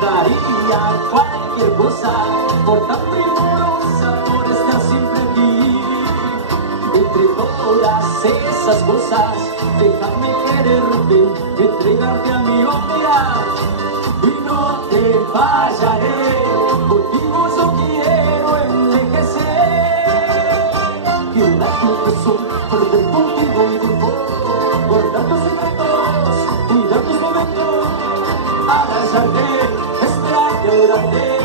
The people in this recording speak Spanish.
daría cualquier cosa por tan primorosa, por estar siempre aquí. Entre todas esas cosas, déjame quererte, entregarte a mi obra y no te fallaré. Contigo yo quiero envejecer. Quiero darte un beso, perder contigo y tu voz, guardar tus secretos, cuidar tus momentos, abrazarte, esperarte, orarte.